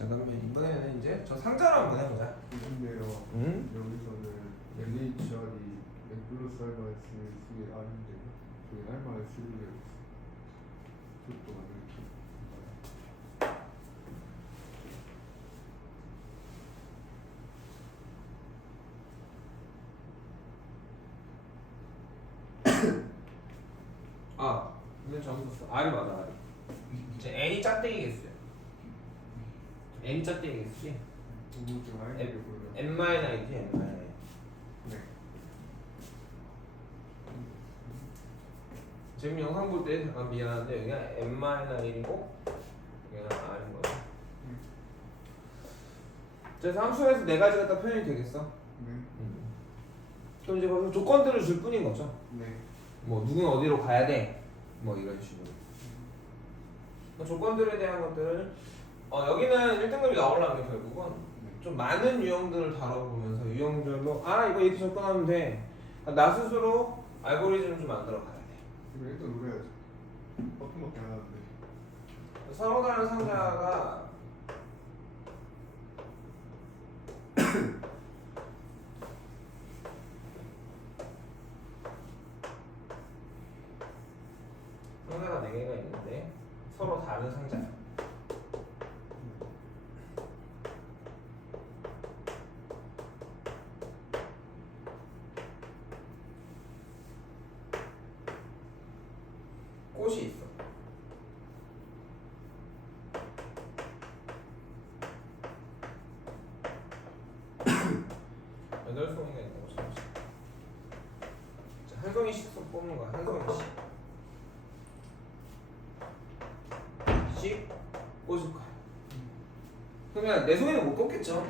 자 그러면 이번에는 이제 저 상자로 한번 해보자. 근데요. 여기서는 NHR이 N 플러스 알파 S의 R인데 저희 알파 S를 그것도 만들기. 아 근데 잘못 썼어. R이 맞아 R이. 이제 N이 짝대기겠어요. N이 짝대기겠지? 부부 중 아이디를 보려. N-I지 N-I. 네. 지금 영상 볼 때 잠깐 미안한데 여기가 N-1이고 여기가 R인 거야. 그래서 함수에서 네 가지가 다 표현이 되겠어. 네. 그럼 이제 벌써 조건들을 줄 뿐인 거죠. 네. 뭐 누군 어디로 가야 돼, 뭐 이런 식으로. 조건들에 대한 것들을 여기는 1등급이 나오려면 결국은 좀 많은 유형들을 다뤄보면서 유형별로 이거 이렇게 접근하면 돼. 나 스스로 알고리즘을 좀 만들어 가야 돼. 이거 일단 노래야죠. 버튼밖에 안 하는데. 서로 다른 상자가 상자가 4개가 있는데 서로 다른 상자야. 꽃이 있어. 여덟 송이가 있는 거죠. 자, 한 송이씩 뽑는 거야. 한 송이씩. 씩 꽂을 거야. 그러면 네 송이는 못 뽑겠죠.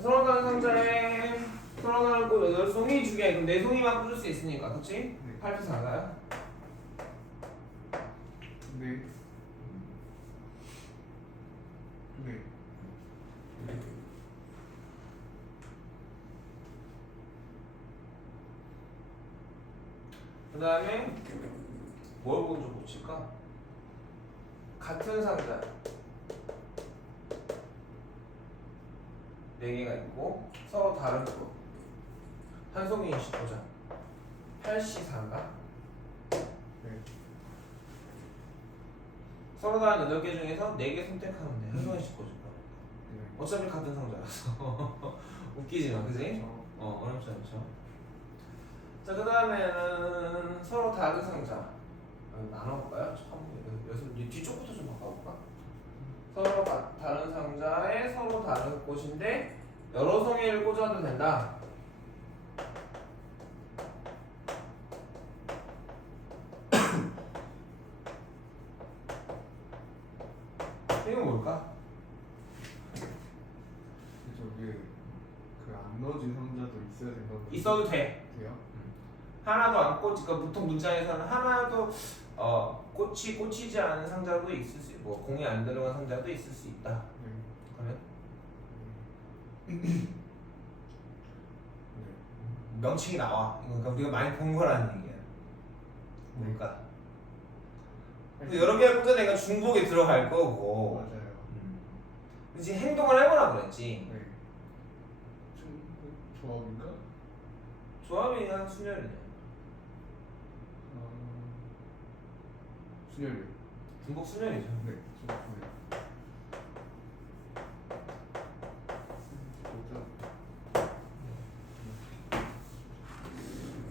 서로 다른 상자에 서로 다른 꽃 8송이 중에 그럼 4송이만 꽂을 수 있으니까, 그치? 8 플러스 4가요? 네. 네. 그 다음에 뭘 먼저 붙일까? 같은 상자 4개가 있고 서로 다른 거 한 송이씩 보자. 8시 4인가? 네. 서로 다른 8개 중에서 4개 선택하면 돼. 한 송이씩 꽂을 거야. 네. 어차피 같은 상자라서 웃기지만, 그지? 어렵지 않죠. 자, 그 다음에는 서로 다른 상자 나눠볼까요? 여기서 뒤쪽부터 좀 바꿔볼까? 서로 다른 상자에 서로 다른 꽃인데 여러 송이를 꽂아도 된다. 이건 뭘까? 저기 그 안 넣어진 상자도 있어야 된다고. 있어도 돼. 돼요? 하나도 안 꽂지. 그러니까 보통 문장에서는 하나도 꽂히지 않은 상자도 있을 수 있고, 뭐 공이 안 들어간 상자도 있을 수 있다. 네. 그러면 네. 명칭이 나와. 그러니까 우리가 많이 본 거라는 얘기야. 뭘까? 여러 개를 꽂아내니까 중복에 들어갈 거고. 맞아요. 그치, 행동을 해보라 그랬지. 네. 조합인가? 조합이 한 순열이네. 순열이요. 중복 순열이죠. 네. 좋습니다.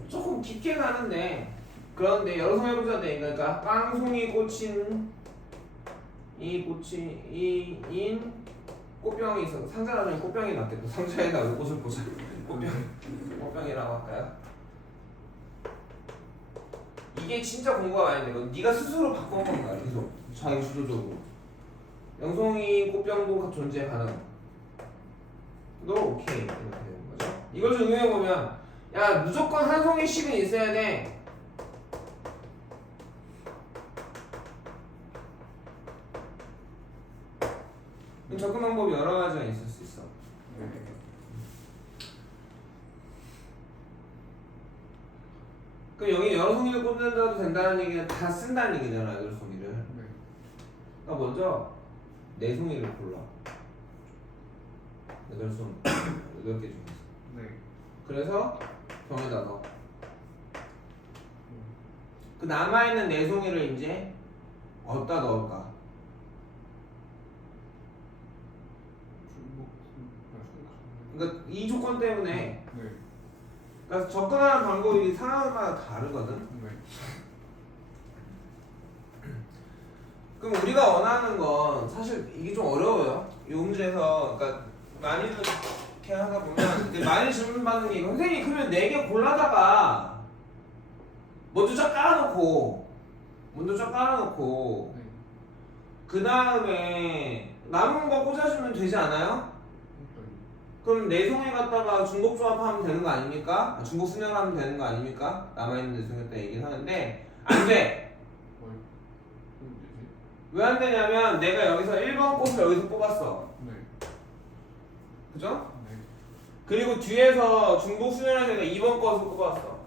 조금 깊게 가는데, 그런데 여러 송이 꽂아야 되니까, 그러니까 깡송이 꽂힌 인 꽃병이 있어. 상자라면 꽃병이 낫겠다. 상자에다 왜 꽃을 꽂아? 꽃병이라고 할까요? 이게 진짜 공부가 많이 되거든. 네가 스스로 바꿔본 거야. 계속 자기 주도적으로. 영송이 꽃병도 존재 가능. 너 오케이 이렇게 되는 거죠. 이걸 좀 응용해 보면, 야 무조건 한 송이씩은 있어야 돼. 접근 방법이 여러 가지가 있을 수 있어. 그럼 여기 여러 송이를 꽂는다도 된다는 얘기는 다 쓴다는 얘기잖아, 여러 송이를. 네. 그러니까 먼저 내송이를 골라. 8개 중에서. 네. 그래서 병에다 넣어. 그 남아있는 내송이를 이제 어디다 넣을까? 그러니까 이 조건 때문에 네. 그러니까 접근하는 방법이 상황마다 다르거든. 네. 그럼 우리가 원하는 건 사실 이게 좀 어려워요. 이 문제에서 그러니까 많이들 이렇게 하다 보면 이제 많이 질문 받는 게 선생님 그러면 4개 골라다가 먼저 쫙 깔아놓고 네. 그 다음에 남은 거 꽂아주면 되지 않아요? 그럼 내송에 갖다가 중복 조합하면 되는 거 아닙니까? 중복 순열하면 되는 거 아닙니까? 남아있는 내송에 다 얘기를 하는데 안 돼! 왜 안 되냐면 내가 여기서 1번 꽃을 여기서 뽑았어. 네. 그죠? 네. 그리고 뒤에서 중복 순열해서 내가 2번 꽃을 뽑았어.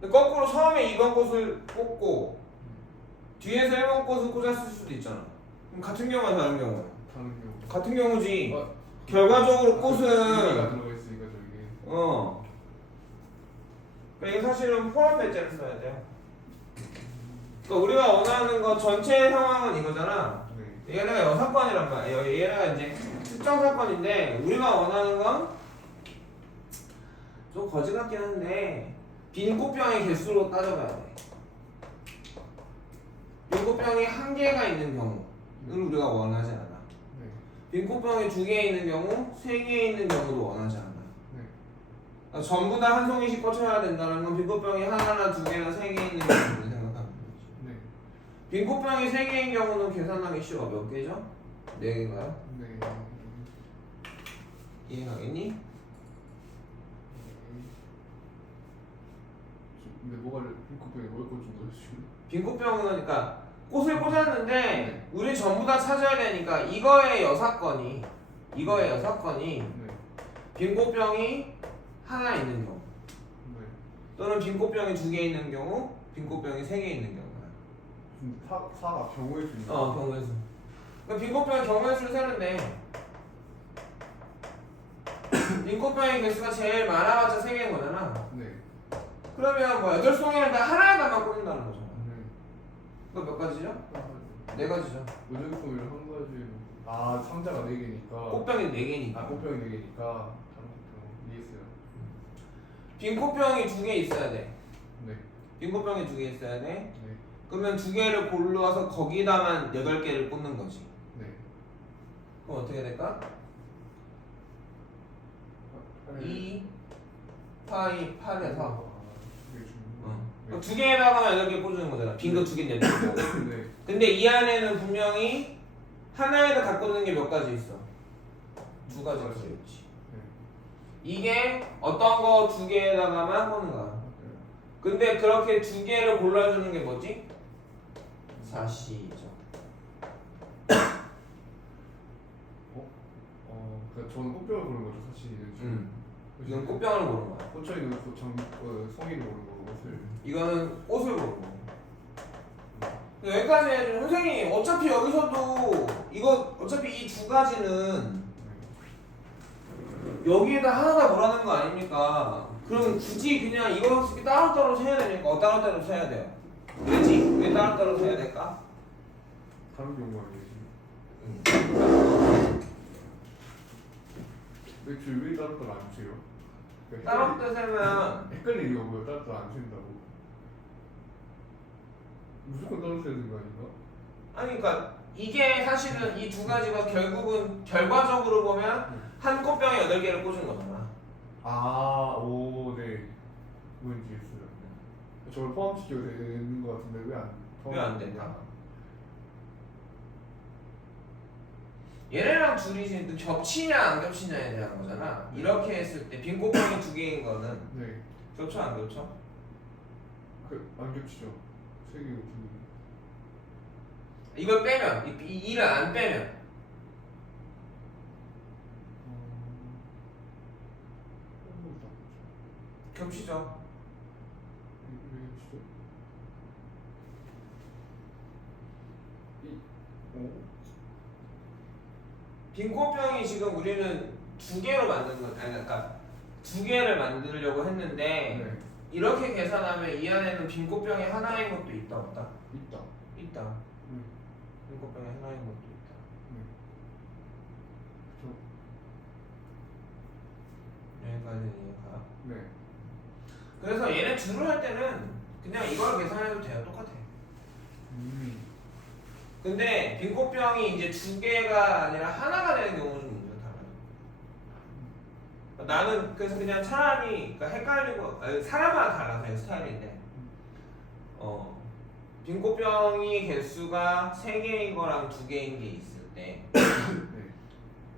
근데 거꾸로 처음에 2번 꽃을 뽑고 뒤에서 1번 꽃을 꽂았을 수도 있잖아. 그럼 같은 경우야 다른 경우야? 다른 경우. 같은 경우지. 결과적으로 꽃은 의미가 들어가 있으니까 저기. 그러니까 이게 사실은 포함 배제를 써야 돼요. 그러니까 우리가 원하는 거 전체 상황은 이거잖아. 네. 얘네가 6사건이란 말이야. 얘네가 이제 특정 사건인데 우리가 원하는 건 좀 거지 같긴 한데 빈 꽃병의 개수로 따져봐야 돼. 빈 꽃병이 1개가 있는 경우는 우리가 원하지 않아. 네. 빈 꽃병이 2개 있는 경우, 3개 있는 경우도 원하지 않아. 네. 그러니까 전부 다 한 송이씩 꽂혀야 된다는 건 빈 꽃병이 하나나 2개나 3개 있는 경우를 생각하는 거지. 네. 빈 꽃병이 3개인 경우는 계산하기 쉬워. 몇 개죠? 4개인가요? 네. 이해가겠니? 근데 뭐가 핑크병이 뭘 꽂은 거예요 지금? 빈 꽃병은 그러니까 꽃을 꽂았는데 네. 우리 전부 다 찾아야 되니까 이거의 6건이 네. 빈 꽃병이 하나 있는 경우 네. 또는 빈 꽃병이 2개 있는 경우 빈 꽃병이 3개 있는 경우야. 근데 사가 경우의 수인가? 경우의 수. 그러니까 빈 꽃병의 경우의 수를 세는데 빈 꽃병의 개수가 제일 많아봤자 3개인 거잖아. 네. 그러면 뭐 8송이를 다 하나에다만 꽂는다는 거잖아. 네. 그거 몇 가지죠? 4가지죠. 의정통일 한 가지. 아 상자가 4개니까. 꽃병이 4개니까. 아 꽃병이 4개니까 다른 꽃병 이해했어요. 빈 꽃병이 2개 있어야 돼. 네. 빈 꽃병이 2개 있어야 돼. 네. 그러면 2개를 골라서 거기다만 8개를 꽂는 거지. 네. 그럼 어떻게 될까? 2 파이 8에서 네. 2개에다가 8개 꽂는 거잖아. 빈 거 2개 내주고. 네. 근데 이 안에는 분명히 하나에다 다 꽂는 게 몇 가지 있어? 2가지 들어있지. 네. 이게 어떤 거 2개에다가만 꽂는 거야. 근데 그렇게 2개를 골라주는 게 뭐지? 사시죠. 그러니까 저는 꽃병을 고른 거죠 사실은. 이건 꽃병을 고른 거야. 꽂혀 있는 송이를 고른 거고 옷을. 이거는 옷을 고른 거. 여기까지 해주면 선생님 어차피 여기서도 이거 어차피 이 2가지는 여기에다 하나 다 뭐라는 거 아닙니까? 그럼 굳이 그냥 이거 학습이 따로따로 세야 되니까 따로따로 세야 돼요. 그렇지? 왜 따로따로 세야 될까? 다른 경우가 아니지. 왜 따로따로 안 주세요? 따로따로 세면 헷갈리는 거고요. 따로따로 안 주신다고. 무조건 따로 써야 되는 거 아닌가? 아니 그러니까 이게 사실은 이 2가지가 결국은 결과적으로 보면 한 꽃병에 8개를 꽂은 거잖아. 오, 네. 뭔지 있어요. 저걸 포함시켜야 되는 거 같은데 왜 안 될까? 얘네랑 둘이 지금 겹치냐 안 겹치냐에 대한 거잖아. 이렇게 했을 때 빈 꽃병이 2개인 거는 네. 겹쳐 안 겹쳐? 안 겹치죠. 3개 같은 이걸 빼면 이 2를 안 빼면 겹치죠. 왜 겹치죠? 빈코병이 지금 우리는 두 개로 만든 거 아니 그러니까 두 개를 만들려고 했는데 네. 이렇게 계산하면 이 안에는 빈코병이 하나인 것도 있다 없다? 있다. 있다. 빈코병이 하나인 것도 있다. 여기까지 이해가. 네. 그래서 얘네 둘을 할 때는 그냥 이걸 계산해도 돼요. 똑같아. 근데 빈코병이 이제 두 개가 아니라 하나가 되는 경우는 좀 문제가 달라요. 나는 그래서 그냥 차라리 그러니까 헷갈리고 아니, 사람마다 달라서 스타일인데 빈코병이 개수가 3개인 거랑 2개인 게 있을 때 네.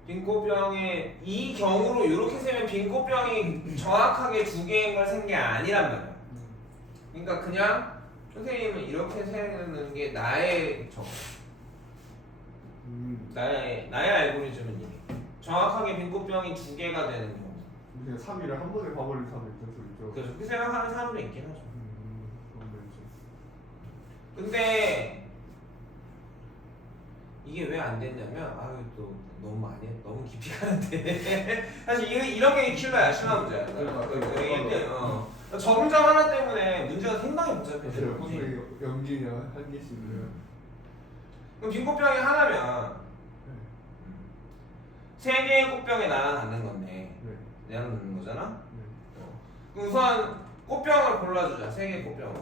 빈코병의 이 경우로 이렇게 세면 빈코병이 정확하게 2개인 걸 센 게 아니란 말이야. 그러니까 그냥 선생님은 이렇게 세는 게 나의 나의 알고리즘은 이래. 정확하게 빈코병이 2개가 되는 경우. 그냥 3일을 한 번에 봐버릴 사람 있는 소리죠. 그래서 그렇게 생각하는 사람도 있긴 하죠. 그런 거죠. 근데 이게 왜 안 됐냐면 또 너무 많이 너무 깊이 가는데 사실 이런 게 킬러야. 심한 문제야. 점점 하나 때문에 문제가 상당히 복잡해져요. 맞아요. 연기냐 한 개씩. 그럼 빈코병이 하나면 3개의 꽃병에 나눠 건데 나눠는 거잖아. 그럼 우선 꽃병을 골라주자. 3개의 꽃병을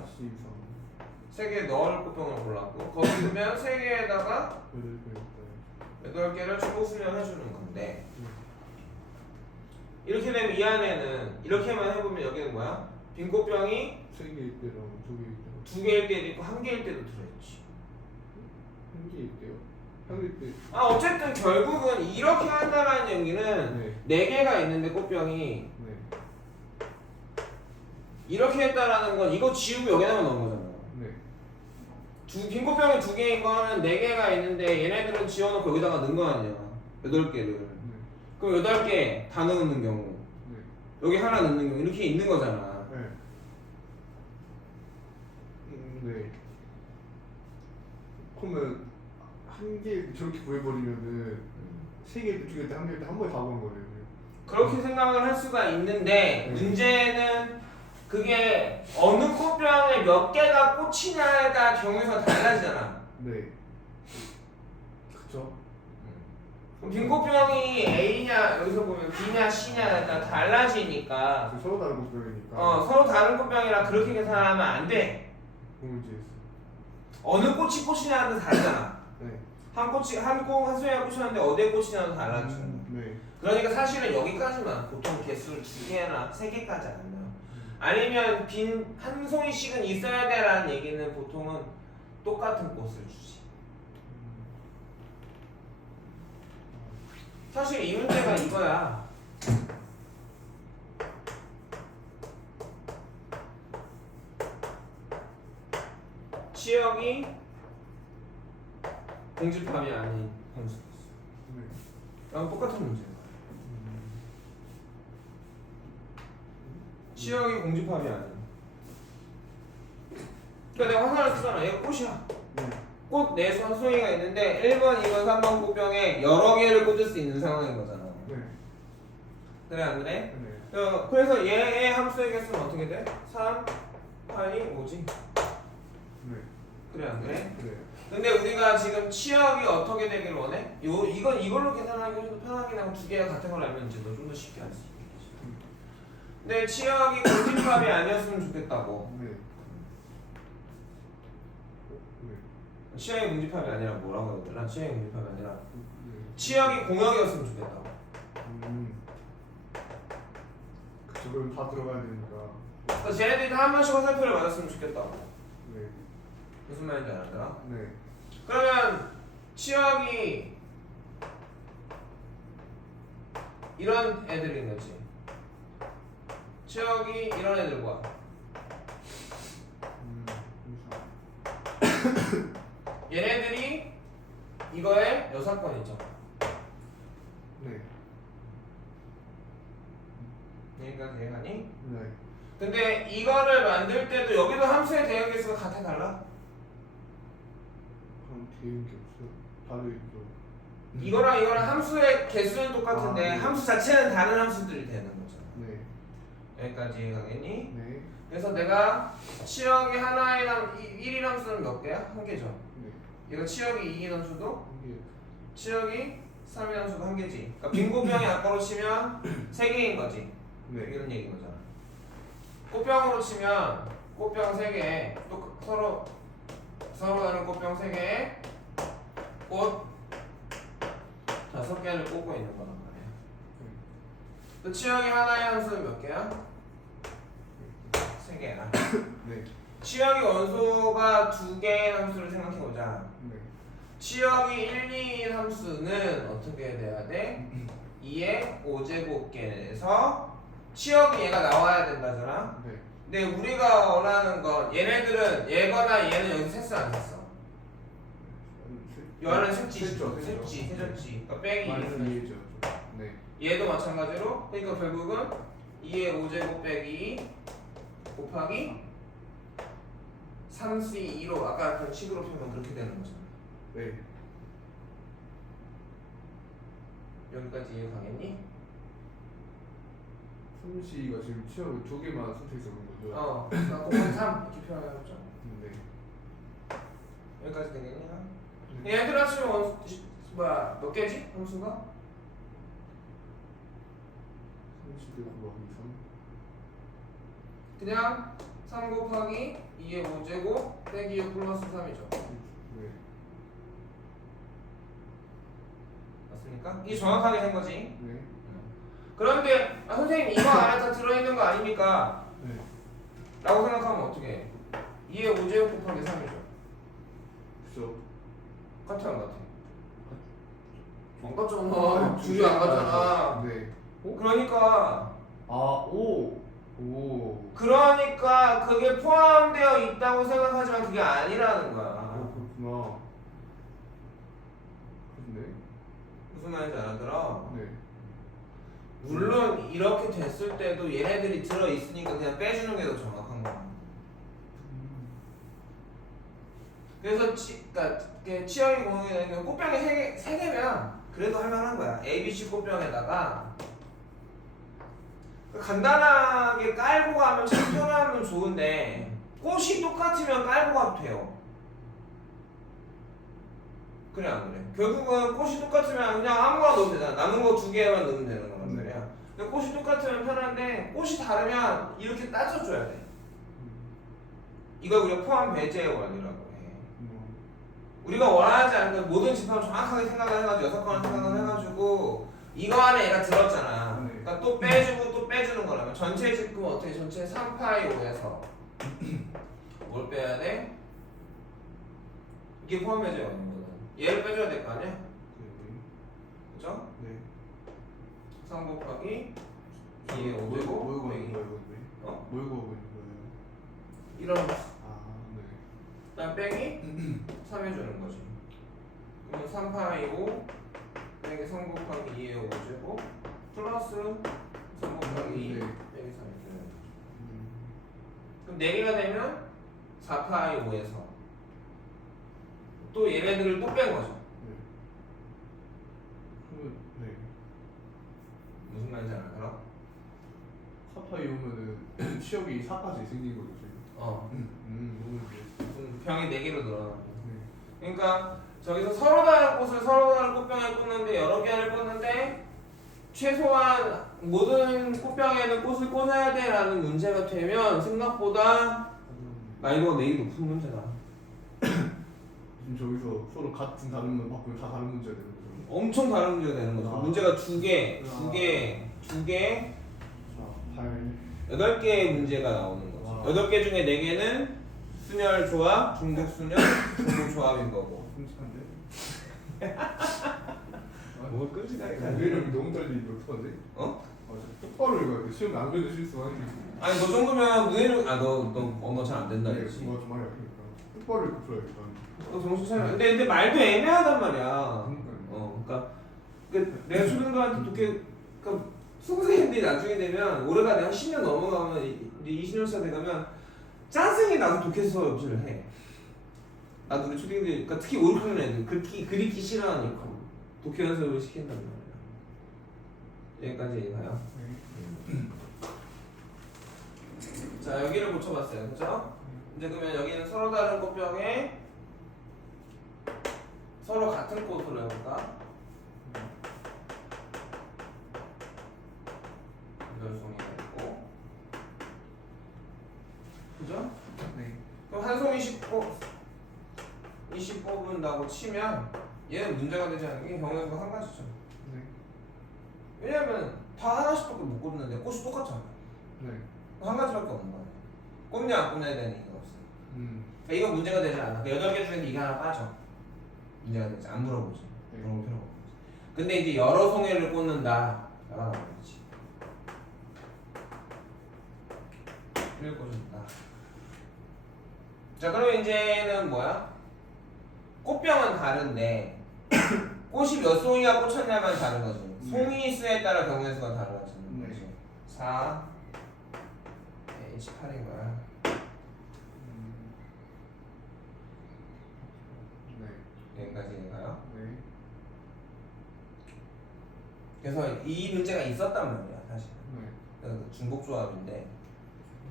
3개 넣을 꽃병을 골랐고 거기 두면 3개에다가 8개를 초고 수렴해주는 건데 이렇게 되면 이 안에는 이렇게만 해보면 여기는 뭐야? 빈 꽃병이 3개일 때랑 2개일 2개일 때도 있고 1개일 때도 들어있지. 1개일 때요? 1개일 때. 어쨌든 결국은 이렇게 한다라는 얘기는 4개가 있는데 꽃병이 이렇게 했다라는 건 이거 지우고 여기다가 넣은 거잖아. 빈 꽃병이 2개인 거는 4개가 있는데 얘네들은 지워놓고 여기다가 넣은 거 아니야. 8개를. 그럼 8개 다 넣는 경우 여기 하나 넣는 경우 이렇게 있는 거잖아. 그러면 한 개 저렇게 구해버리면은 3개, 2개 때, 1개일 때 한 번에 다 보는 거네요. 그렇게 생각을 할 수가 있는데 문제는 그게 어느 꽃병에 몇 개가 꽂히냐가 경우에서 달라지잖아. 그쵸? 그럼 빈 꽃병이 A냐 여기서 보면 B냐 C냐에 따라 달라지니까 서로 다른 꽃병이니까. 서로 다른 꽃병이라 그렇게 계산하면 안 돼. 어느 꽃이 꽂히냐도 다르잖아. 한 수에 꽂히는데 어디에 꽂히냐도 달라지는 거야. 그러니까 사실은 여기까지만 보통 개수를 2개나 3개까지 안 넣어요. 아니면 빈 한 송이씩은 있어야 돼라는 얘기는 보통은 똑같은 꽃을 주지. 사실 이 문제가 이거야. 치역이 공집합이 아닌 함수가 있어. 그럼 똑같은 문제야. 치역이 공집합이 아닌. 그러니까 내가 화살을 쓰잖아. 얘가 꽃이야. 꽃 내수 한 송이가 있는데 1번, 2번, 3번 꽃병에 여러 개를 꽂을 수 있는 상황인 거잖아. 그래 안 그래? 그래서 얘의 함수의 개수는 어떻게 돼? 3, 8이 5지. 그래 안 그래? 근데 우리가 지금 치역이 어떻게 되길 원해? 이건 이걸로 계산하기 좀 더 편하긴 하고 2개가 같은 걸 알면 이제 너 좀 더 쉽게 할 수 있겠지. 근데 치역이 공집합이 아니었으면 좋겠다고. 치역이 공집합이 아니라 뭐라고 해야 되나? 치역이 공집합이 아니라 치역이 공역이었으면 좋겠다고. 그쵸. 그럼 다 들어가야 되니까. 그래서 쟤네들이 다 한 번씩 화살표를 맞았으면 좋겠다고. 무슨 말인지 알았나? 그러면 치역이 이런 애들인 거지. 치역이 이런 애들과 얘네들이 이거의 여사건이죠. 여기까지 이해가니? 근데 이거를 만들 때도 여기도 함수의 대응 개수가 같아 달라? 그럼 대응이 없어요. 다르죠. 이거랑 함수의 개수는 똑같은데 아, 네. 함수 자체는 다른 함수들이 되는 거잖아. 네. 여기까지 이해가겠니? 네. 그래서 내가 치역이 하나의 1인 함수는 몇 개야? 한 개죠. 네. 얘가 치역이 2인 함수도 이게 치역이 3인 함수도 한 개지. 그러니까 빈 꽃병이 아까로 치면 3개인 거지. 네. 이런 얘기인 거잖아. 꽃병으로 치면 꽃병 3개, 또 서로 다른 꽃병 3개에 꽃 5개를 꽂고 있는 거란 말이야. 또 치역이 하나의 함수는 몇 개야? 3개야. 네. 치역이 원소가 2개의 함수를 생각해보자. 네. 치역이 1, 2인 함수는 어떻게 돼야 돼? 2의 5제곱계에서 치역이 얘가 나와야 된다잖아. 네. 근데 우리가 원하는 건 얘네들은 얘거나 얘는 여기서 셌어 안 셌어? 요한은 셌지. 세졌지. 그러니까 빼기. 마이너스 2죠. 네. 얘도 마찬가지로. 그러니까 결국은 2의 5제곱 빼기 곱하기 3C2로 아까 그 식으로 풀면 그렇게 되는 거잖아. 네. 여기까지 이해 가겠니? 삼시가 지금 치역을 2개만 선택해서 그런 거죠. 나 공간 3 이렇게 표현해보자. 네. 여기까지 되겠냐? 네. 얘들아 치면 뭐야 몇 개지? 함수가? 30대 곱하기 3. 그냥 3 곱하기 2의 5제곱 빼기 6 플러스 3이죠. 네. 맞습니까? 이게 정확하게 된 거지. 네. 그런데 선생님 이거 안에 다 들어있는 거 아닙니까? 네. 라고 생각하면 어떻게 해? 2의 5제곱 곱하기 3이죠. 그죠. 같아 안 같아? 안 같잖아. 둘이 안 같잖아. 네. 그러니까 그렇구나. 그게 포함되어 있다고 생각하지만 그게 아니라는 거야. 그렇구나. 그런데. 무슨 말인지 알아들어? 네. 물론 이렇게 됐을 때도 얘네들이 들어있으니까 그냥 빼주는 게 더 정확한 거야. 그래서 그러니까 치역이 공용이 되는 게 꽃병이 3개면 그래도 할만한 거야. ABC 꽃병에다가 간단하게 깔고 가면 참 편하면 좋은데 꽃이 똑같으면 깔고 가도 돼요. 그래 안 그래? 결국은 꽃이 똑같으면 그냥 아무거나 넣으면 되잖아. 남은 거 2개만 넣으면 되는 거란 말이야. 근데 꽃이 똑같으면 편한데 꽃이 다르면 이렇게 따져줘야 돼. 이걸 우리가 포함 배제의 원리라고 해. 우리가 원하지 않는 모든 집합을 정확하게 생각을 해가지고 6건을 생각을 해가지고 이거 안에 얘가 들었잖아. 네. 그러니까 또 빼주고 또 빼주는 거라면 전체 집합은 어떻게 전체 3파이 5에서 뭘 빼야 돼? 이게 포함 배제의 원리거든. 얘를 빼줘야 될 거 아니야? 그죠? 네. 3 곱하기 2의 5제곱 모이고 빼기 있는 거예요, 근데? 어? 모이고 하고 있는 거예요. 이런 아, 네. 그다음 빼기 3 해주는 거지. 그러면 3파이 5 빼기 3 곱하기 2의 5제곱 플러스 3 곱하기 2 네. 빼기 3 해주는 거지. 그럼 4개가 되면 4파이 5에서 또 얘네들을 또 뺀 거죠. 네. 그러면 네. 무슨 말인지 알아? 4파이 오면은 치역이 4까지 생긴 거죠, 지금. 너무 병이 4개로 늘어나고. 네. 그러니까 저기서 서로 다른 꽃을 서로 다른 꽃병에 꽂는데 여러 개를 꽂는데 최소한 모든 꽃병에는 꽃을 꽂아야 돼라는 문제가 되면 생각보다 난이도가 매일 높은 문제다. 지금 저기서 서로 같은 다른 문 바꾸면 다 다른 문제가 되는 거죠. 엄청 다른 문제가 되는 거죠. 아. 문제가 2개, 자, 8. 8개의 문제가 나오는 거죠. 와. 8개 중에 4개는 순열 조합, 중복 순열, 중복 조합인 거고. 끔찍한데? 뭘 끔찍하게 내력이 너무 떨리는데 어떡하지? 어? 맞아. 똑바로 읽어야 돼. 시험 안 그래도 실수하니. 아니 너 정도면 문해력 너 언어 잘 안 된다 했지. 뭐 좀 많이 아프니까. 똑바로 읽고 풀어야겠다. 너 정신 차려. 근데 말도 애매하단 말이야. 그러니까요. 그러니까 내가 초등교한테 독해 그러니까 수험생들이 나중에 되면 올해가 내가 10년 넘어가면 이제 20년 차 돼가면 짠생이 나도 독해서 옆질을 해. 나도 우리 초딩들, 그러니까 특히 올크는 애들 그리기 싫어하니까 독해 연습을 시킨단 말이야. 여기까지 얘기가요. 자, 여기를 고쳐봤어요, 그죠? 이제 그러면 여기는 서로 다른 꽃병에 서로 같은 꽃으로 해볼까? 열송이가 있고, 그죠? 네. 그럼 한 송이씩 20 뽑는다고 치면 얘는 문제가 되지 않는 게 경우가 한 가지죠. 네. 왜냐면 다 하나씩밖에 못 꽂는데 꽃이 똑같잖아. 네. 한 가지밖에 없는 거야. 꼽냐 안 꼽냐에 대한 얘기가 없어. 그러니까 이건 문제가 되지 않아. 그 8개 중에 이게 하나 빠져. 문제가 되지. 안 물어보지. 네. 물어볼 필요가 없지. 근데 이제 여러 송이를 꽂는다. 라가 나오겠지. 1을 꽂는다. 자, 그러면 이제는 뭐야? 꽃병은 다른데 꽃이 몇 송이가 꽂혔냐만 다른 거지. 송이 수에 따라 경우의 수가 달라지는 거지. 4 28인 거야. 네. 여기까지 가요. 네. 그래서 이 문제가 있었단 말이야, 사실. 네. 그래서 중복 조합인데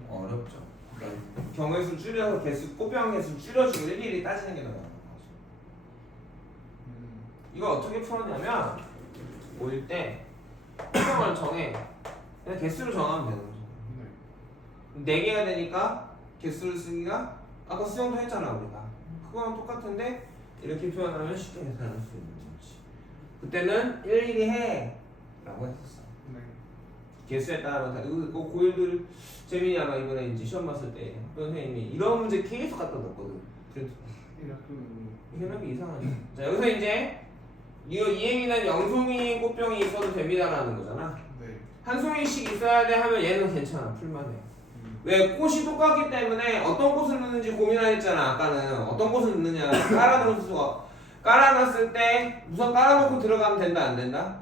어렵죠. 그러니까 경우의 수 줄여서 꽃병 개수 줄여주고 일일이 따지는 게 더 나은 거죠. 이걸 어떻게 풀었냐면 5일 때 꽃병을 정해. 그냥 개수를 정하면 되는 거죠. 4개가 되니까 개수를 쓰기가 아까 수정도 했잖아 우리가. 그거랑 똑같은데 이렇게 표현하면 쉽게 계산할 수 있는 거지. 그때는 일일이 해 라고 했었어. 네. 개수에 따라 다. 이거 고1들 재민이 아마 이번에 이제 시험 봤을 때 선생님이 이런 문제 계속 갖다 놨거든. 프린트. 이게 이상하죠. 자, 여기서 이제 이 얘기는 0송이 꽃병이 있어도 됩니다라는 거잖아. 네. 한 송이씩 있어야 돼 하면 얘는 괜찮아. 풀만해. 왜? 꽃이 똑같기 때문에 어떤 꽃을 넣는지 고민하랬잖아. 아까는 어떤 꽃을 넣느냐 깔아놓을 수가. 깔아놨을 때 우선 깔아놓고 들어가면 된다 안 된다?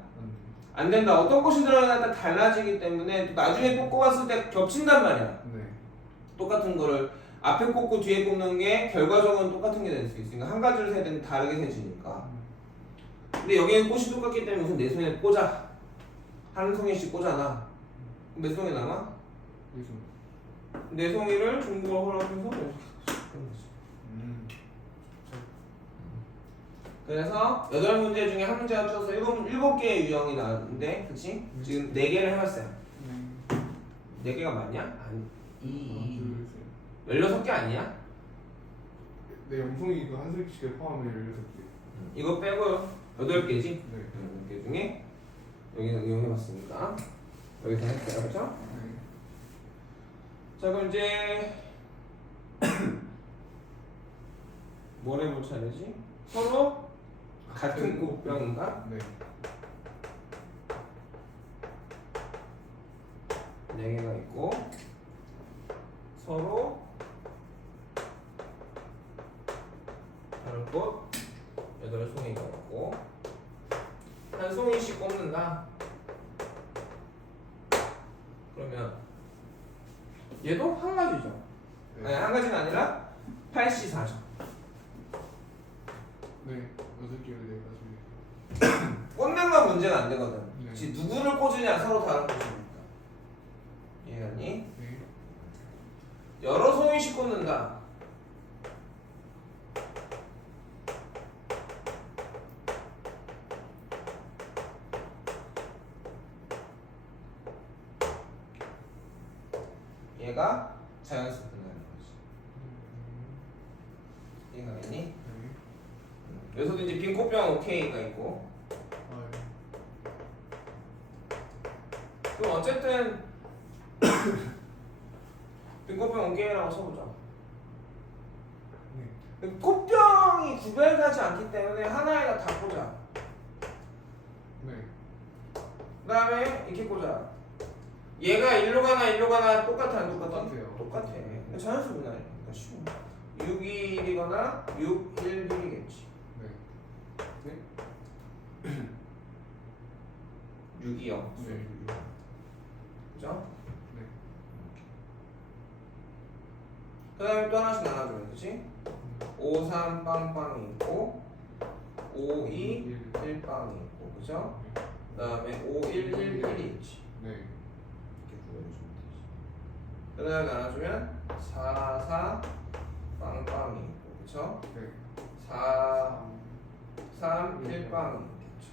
안 된다. 어떤 꽃이 들어가냐에 달라지기 때문에 또 나중에 또 꼽았을 때 겹친단 말이야. 네. 똑같은 거를 앞에 꼽고 뒤에 꼽는 게 결과적으로는 똑같은 게 될 수 있으니까 한 가지를 세야 되면 다르게 세지니까. 근데 여기는 꽃이 똑같기 때문에 우선 네 송이에 꽂아. 한 송이씩 꽂아놔. 몇 송이 남아? 네 송이를 중국어 허락해서 이렇게 하는 거지. 그래서 8문제 중에 한 문제가 줄어서 7개의 유형이 나왔는데, 그치? 지금 4개를 해봤어요. 4개가 맞냐? 아니, 16개 아니야? 네, 영송이 그 한솔기식에 포함해 16개. 이거 빼고 8개지? 네. 8개 중에 여기는 응용해봤으니까 여기서 했어요, 그쵸? 네. 자, 그럼 이제 뭘 해볼 차례지? 서로 같은 꽃병인가? 네. 4개가 있고 서로 다른 꽃 8송이가 있고 한 송이씩 꼽는다. 그러면 얘도 한 가지죠. 네. 아니, 한 가지는 아니라 8시4죠. 네. 6개를 4가지. 꽂는 건 문제가 안 되거든. 네. 지금 누구를 꽂으냐 서로 다른 꽂으니까. 이해갔니? 네. 여러 송이씩 꽂는다. 얘가 자연수 분해하는 거지. 이해가겠니? 네. 여기서도 이제 빈 꽃병 오케이가 있고. 아, 네. 그럼 어쨌든 빈 꽃병 오케이라고 쳐보자. 네. 꽃병이 구별되지 않기 때문에 하나에다 다 꽂아. 네. 그 다음에 이렇게 꽂아. 얘가 일로 가나 똑같아 안 똑같아? 똑같아요. 똑같아. 자연수 분할이니까 쉬워. 6, 2, 1이거나 6, 1, 1이겠지. 네. 6이 0. 네. 그죠? 네. 그 다음에 또 하나씩 나눠주면 되지? 5, 53 빵빵이 있고 52 1빵이 있고 그죠? 그 다음에 5111이 있지. 네. 이렇게 구해주면 되지. 그 다음에 나눠주면 44 빵빵이 있고 그죠? 네. 43 1빵이 있겠죠.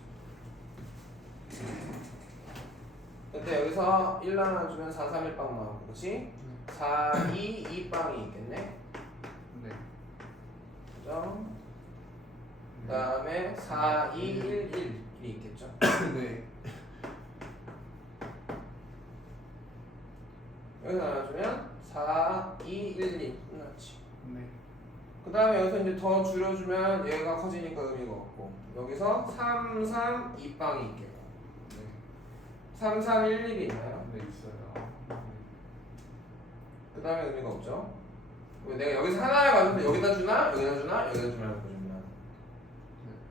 근데 여기서 1 나눠주면 43 1빵 나오고 그치? 42 2빵이 있겠네. 네. 그죠? 그 다음에 4211이 있겠죠. 네. 여기서 나눠주면 4212 끝났지. 네. 그 다음에 여기서 이제 더 줄여주면 얘가 커지니까 의미가 없고 여기서 332빵이 있겠고 네. 3311이 있나요? 네, 있어요. 네. 그 다음에 의미가 없죠. 왜 내가 여기서 하나를 가는데 여기다 주나 여기다 주나 여기다 주나 보여주면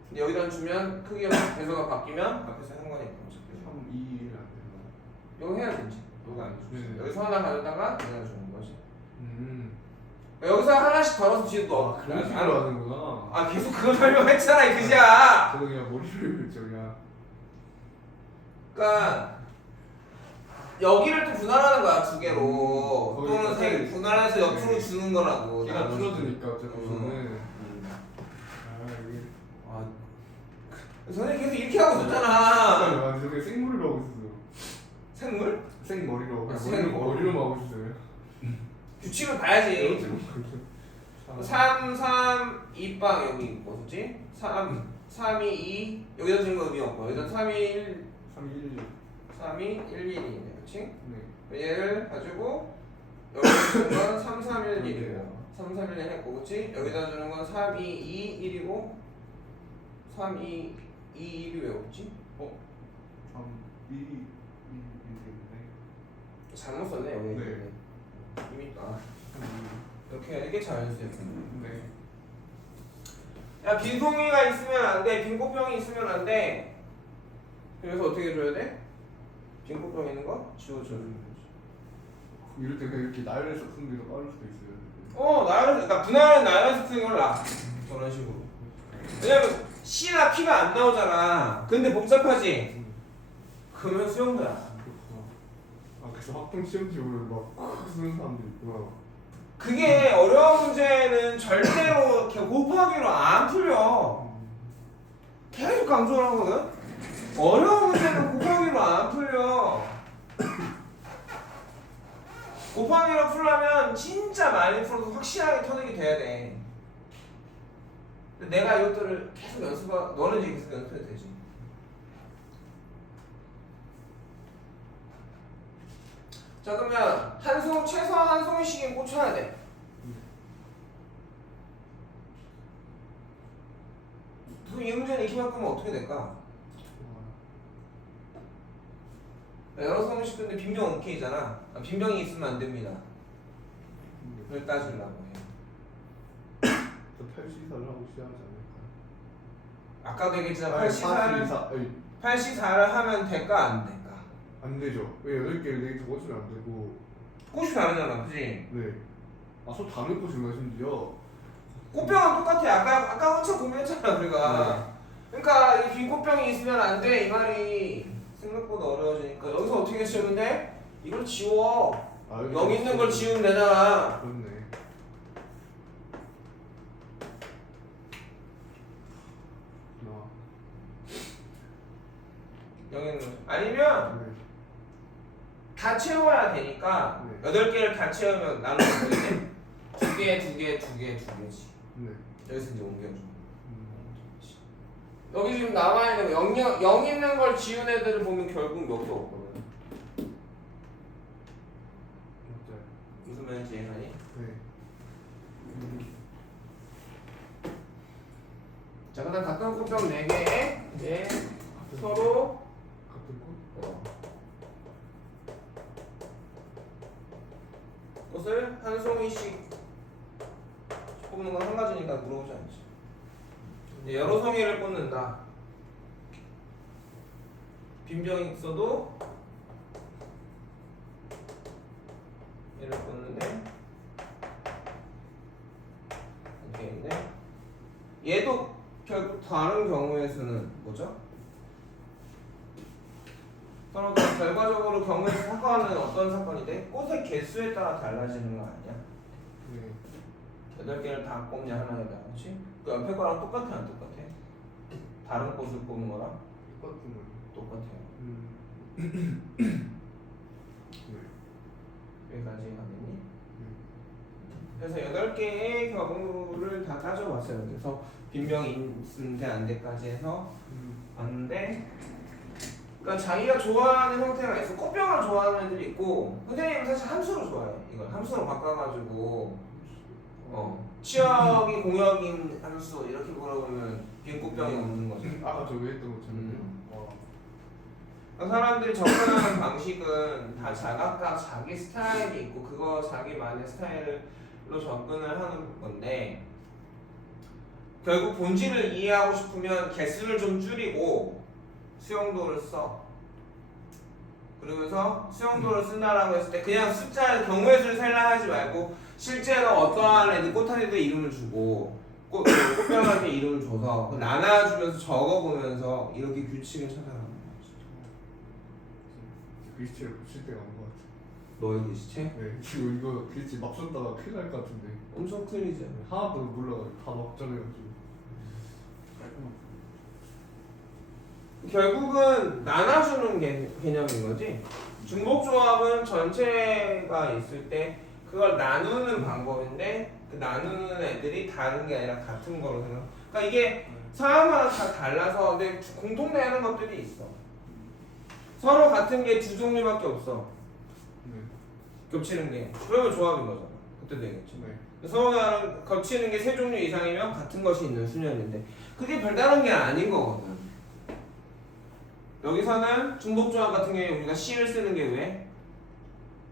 근데 여기다 주면 크기가 배수가 바뀌면 앞에서 상관이 없죠. 3, 2, 1 안 되나? 이거 해야 되지. 이거 안 주지. 네. 여기서 하나 가져다가 여기다 주는 거지. 음. 여기서 하나씩 덜어서 뒤에 넣어. 그런 식으로 하는구나. 아 계속 그거 설명했잖아 이 그지야. 저도 그냥 머리를 긁죠 그냥. 그러니까 여기를 또 분할하는 거야 두 개로 또는 거기서 세 개 분할해서 옆으로 네. 주는 거라고. 걔가 풀어주니까 어차피 음. 저는. 아 이게. 아 선생님 계속 이렇게 하고 아, 있었잖아. 저 그냥 생머리로 하고 있었어요. 생물? 생머리로. 그냥 생머리. 머리로만 하고 있어요. 규칙을 봐야지. 참. 3, 3, 2빵 여기 있고 그렇지? 3, 3, 2, 2 여기다 주는 거 의미 없고 여기다 3, 2, 1 3, 1, 3, 2, 1, 1이 있네 그렇지? 네. 얘를 가지고 여기다 주는 건 3, 3, 1, 1이고 3, 3, 1, 1 했고 그치? 여기다 주는 건 3, 2, 2, 1이고 3, 2, 2, 1이 왜 없지? 3, 2, 1, 1인데. 잘못 썼네 여기 네. 이미 이렇게 이렇게 자연스럽게 네. 야 빈송이가 있으면 안돼 빈꽃병이 있으면 안돼 그래서 어떻게 해줘야 돼? 빈꽃병 있는 거? 지워줘야 돼 이럴 때 그냥 이렇게 나열해서 푸는 게 더 빠를 수도 있어요. 나열해서 그러니까 분할은 나열해서 푸는 걸 놔. 저런 식으로 왜냐면 C나 P가 안 나오잖아 근데 복잡하지? 그러면 수영도야 아 그래서 학종 시험지를 막 쓰는 사람들 있구나. 그게 어려운 문제는 절대로 이렇게 곱하기로 안 풀려 계속 강조를 하거든? 어려운 문제는 곱하기로 안 풀려 곱하기로 풀려면 진짜 많이 풀어서 확실하게 터득이 돼야 돼 근데 내가 이것들을 계속 연습하 너는 이제 계속 연습해도 되지 자 그러면 최소한 한 송이씩은 꽂혀야 돼 그럼 이 문제는 이렇게 바꾸면 어떻게 될까? 여러 송이씩 근데 빈병 오케이잖아 빈병이 있으면 안 됩니다 그걸 따주려고 해 저 8시사를 하고 시작하지 않을까요? 아까도 얘기했잖아 8시사 84를 하면 될까 안 될까? 안 되죠. 왜 8개를 내기 꽂으면 안 되고. 꽃이 다르잖아 그치? 네. 아소 다른 꽃인가 심지어. 꽃병은 똑같아 아까 한참 고민했잖아 우리가 그러니까 이 빈 꽃병이 있으면 안 돼 이 말이 생각보다 어려워지니까 여기서 어떻게 지우면 돼? 이걸 지워 여기 있는 걸 지우면 되잖아 그렇네. 여기 있는 거 아니면 네. 다 채워야 되니까 네. 8개를 다 채우면 나누면 되겠네 2개, 2개, 2개, 2개지 네. 여기서 이제 옮겨줘 여기 지금 남아있는 거 0 있는 걸 지운 애들을 보면 결국 몇 개 없거든 맞아요. 무슨 말인지 이해하니? 네. 자 그다음 같은 꽃병 4개에 이제 서로 같은 꽃? 꽃을 한 송이씩 뽑는 건 한 가지니까 물어보지 않지 이제 여러 송이를 꽂는다 빈병이 있어도 얘를 꽂는데 이렇게 있네. 얘도 결국 다른 경우의 수는 뭐죠? 서로 결과적으로 경우의 수 사건은 어떤 사건이 돼? 꽃의 개수에 따라 달라지는 거 아니야? 네. 8개를 다 뽑냐 하나에다, 그렇지? 그 옆에 거랑 똑같아 안 똑같아? 다른 꽃을 뽑는 거랑 똑같은 거. 똑같아요. 네. 여기까지 가겠니? 그래서 8개의 경우를 다 따져봤어요. 그래서 빈명이 있으면 돼, 안 돼까지 해서 봤는데, 그러니까 자기가 좋아하는 형태가 있어. 꽃병을 좋아하는 애들이 있고, 선생님은 사실 함수를 좋아해. 이걸 함수로 바꿔가지고 치역이 공역인 함수 이렇게 물어보면 빈 꽃병이 없는 거죠. 아까 저기 했던 것처럼요. 그러니까 사람들이 접근하는 방식은 다 각각 자기 스타일이 있고 그거 자기만의 스타일로 접근을 하는 건데, 결국 본질을 이해하고 싶으면 개수를 좀 줄이고 수용도를 써. 그러면서 수용도를 쓴다라고 했을 때 그냥 숫자 경우의 수를 셀라 하지 말고 실제로 어떠한 애들 꽃한테도 이름을 주고 꽃병한테 이름을 줘서 나눠주면서 적어보면서 이렇게 규칙을 찾아가는 거야. 글씨체를 붙일 때가 온것 같아. 너의 글씨체? 네. 지금 이거 글씨 막 썼다가 큰일 날 것 같은데. 엄청 큰일이잖아. 하나도 몰라가지고 다 막전해가지고. 결국은 나눠주는 개념인 거지. 중복조합은 전체가 있을 때 그걸 나누는 방법인데, 그 나누는 애들이 다른 게 아니라 같은 거로 생각. 그러니까 이게 사람마다 다 달라서 근데 공통되는 것들이 있어. 서로 같은 게 두 종류밖에 없어. 네. 겹치는 게. 그러면 조합인 거잖아. 그때 되겠지. 네. 서로 다른 겹치는 게 세 종류 이상이면 같은 것이 있는 수녀인데 그게 별다른 게 아닌 거거든. 여기서는 중복조합 같은 경우에 우리가 C를 쓰는 게 왜?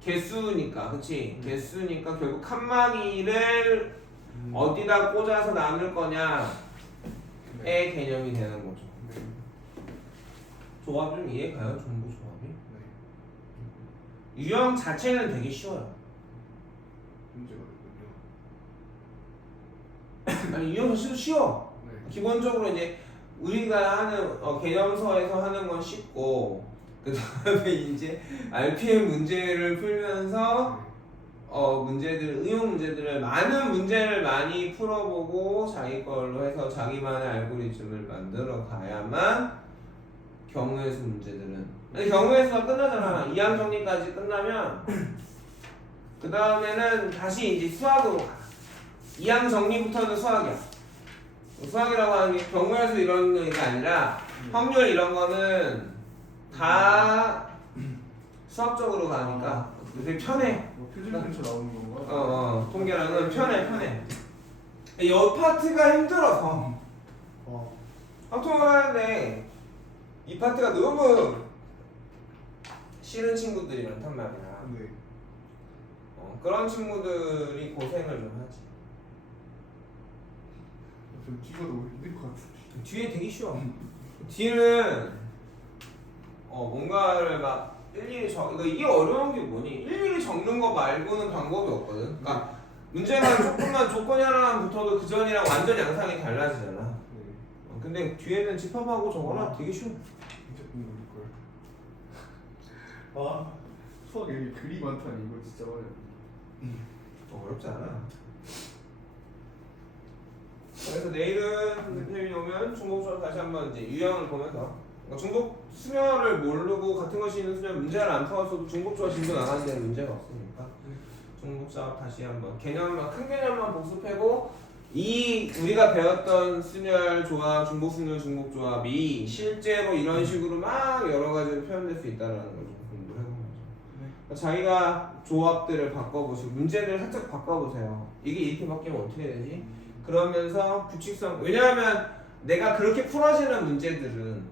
개수니까, 그치? 개수니까 결국 칸막이를 어디다 꽂아서 나눌 거냐의 개념이 되는 거죠. 네. 조합 좀 이해가요? 중복조합이? 네. 유형 자체는 되게 쉬워요. 문제가 있군요. 아니 유형 자체도 쉬워. 네. 기본적으로 이제 우리가 하는 개념서에서 하는 건 쉽고, 그 다음에 이제 RPM 문제를 풀면서 의용 문제들을 많은 문제를 많이 풀어보고 자기 걸로 해서 자기만의 알고리즘을 만들어 가야만 경우의 수 문제들은, 아니 경우의 수가 끝나잖아. 이항 정리까지 끝나면 그 다음에는 다시 이제 수학으로 가. 이항 정리부터는 수학이야. 수학이라고 하는 게 경우의 수 이런 게 아니라 확률 이런 거는 다 수학적으로 가니까 되게 편해. 뭐 표준 근처 나오는 건가? 통계라는 편해. 이 파트가 힘들어서 확통을 하는데 이 파트가 너무 싫은 친구들이 많단 말이야. 네. 그런 친구들이 고생을 좀 하지. 좀 찍어도 힘들 것 같은데. 뒤에 되게 쉬워. 뒤는 뭔가를 막 일일이 이게 어려운 게 뭐니? 일일이 적는 거 말고는 방법이 없거든. 그러니까 문제가 조금만 조건이 하나만 붙어도 그 전이랑 완전 양상이 달라지잖아. 네. 근데 뒤에는 집합하고 저거나 되게 쉬워. 진짜 공부할 걸. 수학에 이렇게 글이 많다니 이거 진짜 어려워. 어렵지 않아. 그래서 내일은 선생님이 오면 중복조합 다시 한번 이제 유형을 보면서, 그러니까 중복 수녀를 모르고 같은 것이 있는 수녀 문제를 안 풀어서도 중복조합 진도 나가는 데는 문제가 없으니까 중복조합 다시 한번 큰 개념만 복습하고, 이 우리가 배웠던 순열 조합, 중복순열 중복조합이 실제로 이런 식으로 막 여러 가지로 표현될 수 있다는 걸 좀 공부를 해보는 거죠. 그러니까 자기가 조합들을 바꿔보시고 문제를 살짝 바꿔보세요. 이게 이렇게 바뀌면 어떻게 되지? 그러면서 규칙성, 왜냐하면 내가 그렇게 풀어지는 문제들은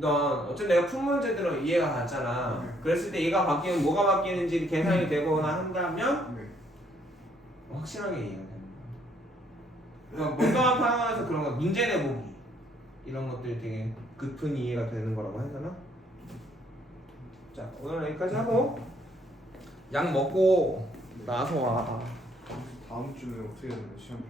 어쨌든 내가 푼 문제들은 이해가 갔잖아. 그랬을 때 얘가 바뀌면 뭐가 바뀌는지 계산이 되거나 한다면 확실하게 이해가 됩니다. 그러니까 뭔가 파악해서 그런 거, 문제 내보기 이런 것들이 되게 급은 이해가 되는 거라고 해야 되나? 자, 오늘 여기까지 하고 약 먹고 나서 와. 다음 주는 어떻게 해야 되나 시험.